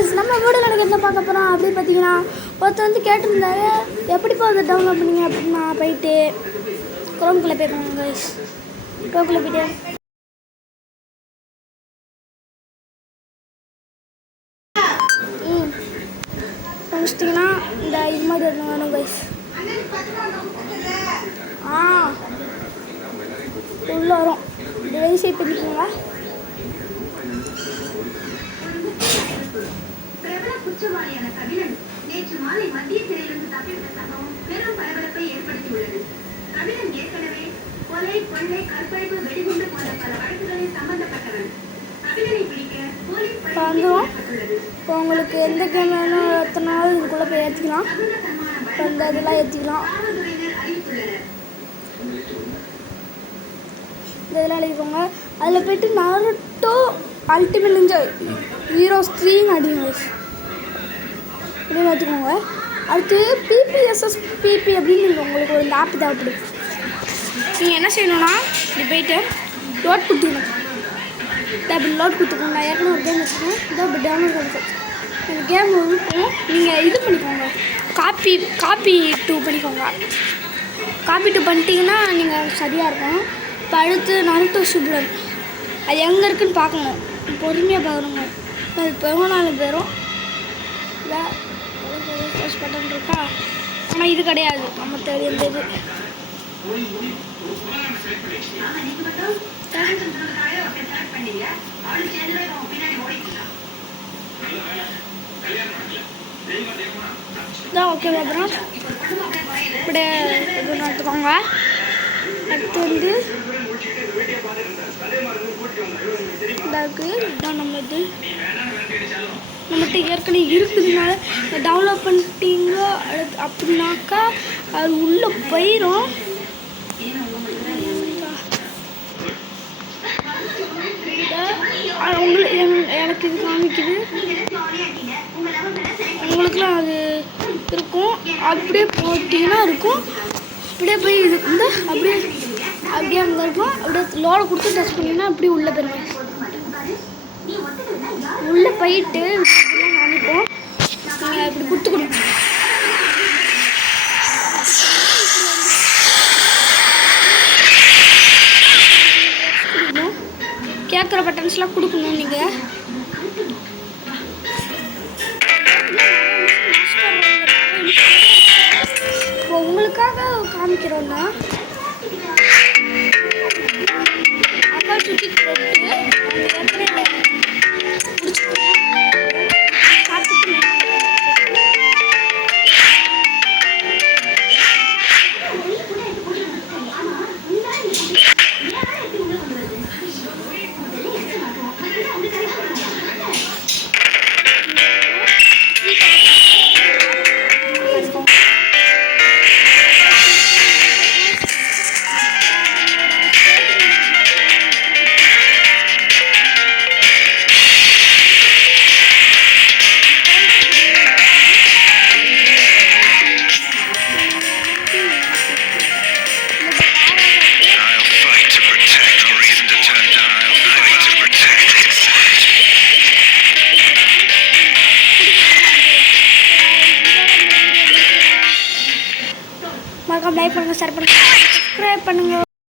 Guys, நம்ம வீடியோவில் எனக்கு என்ன பார்க்க போகிறோம் அப்படின்னு பார்த்தீங்கன்னா, ஒருத்தர் வந்து கேட்டிருந்தாரு எப்படிப்பா அதை டவுன்லோட் பண்ணீங்க அப்படின்னு. நான் போயிட்டு குரோம்குள்ளே போயிருக்கோங்க கைஸ். குரோம்குள்ளே போயிட்டு முடிச்சிட்டிங்கன்னா இந்த இது மாதிரி ஒன்று வேணும் கைஸ். உள்ளே வரும். இது வெரிஃபை பண்ணிக்கோங்க. குற்றவாளியான கபிலன் நேற்று மாலை மத்திய சிறையிலிருந்து தப்பிவிட்ட சம்பவம் பெரும் பரபரப்பை ஏற்படுத்தியுள்ளது. கபிலன் ஏற்கனவே கொலை, கொள்ளை, கற்பழிப்பு, வெடிகுண்டு போன்ற பல வழக்குகளில் சம்பந்தப்பட்டவன். கபிலனை பிடிக்க போலீஸ் படையெடுக்கப்பட்டுள்ளது. இப்போ உங்களுக்கு எந்த கேம் வேணும் எத்தனை நாள் இதுக்குள்ளே போய் ஏற்றிக்கலாம். இப்போ இந்த இதெல்லாம் ஏற்றிக்கலாம். காவல்துறையினர் அறிவித்துள்ளனர். இந்த இதெல்லாம் எழுதிக்கோங்க. அதில் போய்ட்டு நருட்டோ அல்டிமேட் நிஞ்சா ஹீரோஸ் 3 அடிங்க அப்படின்னு பார்த்துக்கோங்க. அடுத்து பிபிஎஸ்எஸ்பிபி அப்படின்னு உங்களுக்கு ஒரு ஆப் தேவைப்படுது. நீங்கள் என்ன செய்யணும்னா இப்படி போயிட்டு லோட் கொடுத்துக்கணும். அப்படி லோட் கொடுத்துக்கோங்க. நான் ஏற்கனவே ஒரு கேம் வச்சுக்கோங்க. இதை அப்படி டவுன்லோட் கொடுக்கும். இந்த கேம் இருக்கும். நீங்கள் இது பண்ணிக்கோங்க, காப்பி டூ பண்ணிக்கோங்க. காப்பி டூ பண்ணிட்டீங்கன்னா நீங்கள் சரியாக இருக்கும். இப்போ அடுத்து நருட்டோ ஷிப்புடன் அது எங்கே இருக்குதுன்னு பார்க்கணும். பொறுமையாக பார்க்கணுங்க. அது பெருமாள் பேரும் இல்லை பட்டன் இருக்கா. ஆனால் இது கிடையாது. நம்ம தேடி இருந்தது ஓகே. அப்புறம் இப்படி இது எடுத்துக்கோங்க. அடுத்து வந்து இதுதான் நம்ம இது நம்மகிட்ட ஏற்கனவே இருக்குதுனால டவுன்லோட் பண்ணிட்டீங்க அப்படின்னாக்கா அது உள்ளே போயிடும். எனக்கு இது காமிக்குது. உங்களுக்குலாம் அது இருக்கும். அப்படியே போட்டிங்கன்னா இருக்கும். அப்படியே போய் இது இந்த அப்படியே அங்கே இருக்கும். அப்படியே லோட கொடுத்து டச் பண்ணிங்கன்னா அப்படியே உள்ளே போயிடும். உள்ளே போயிட்டு காமிப்போம். நீங்கள் இப்படி கொடுத்துக்கணும். கேட்குற பட்டன்ஸ்லாம் கொடுக்கணும். நீங்கள் இப்போ உங்களுக்காக காமிக்கிறோன்னா அப்பா சுற்றி போட்டு மறக்காம லைக் பண்ணுங்கள், ஷேர் பண்ணுங்கள், சப்ஸ்கிரைப் பண்ணுங்கள்.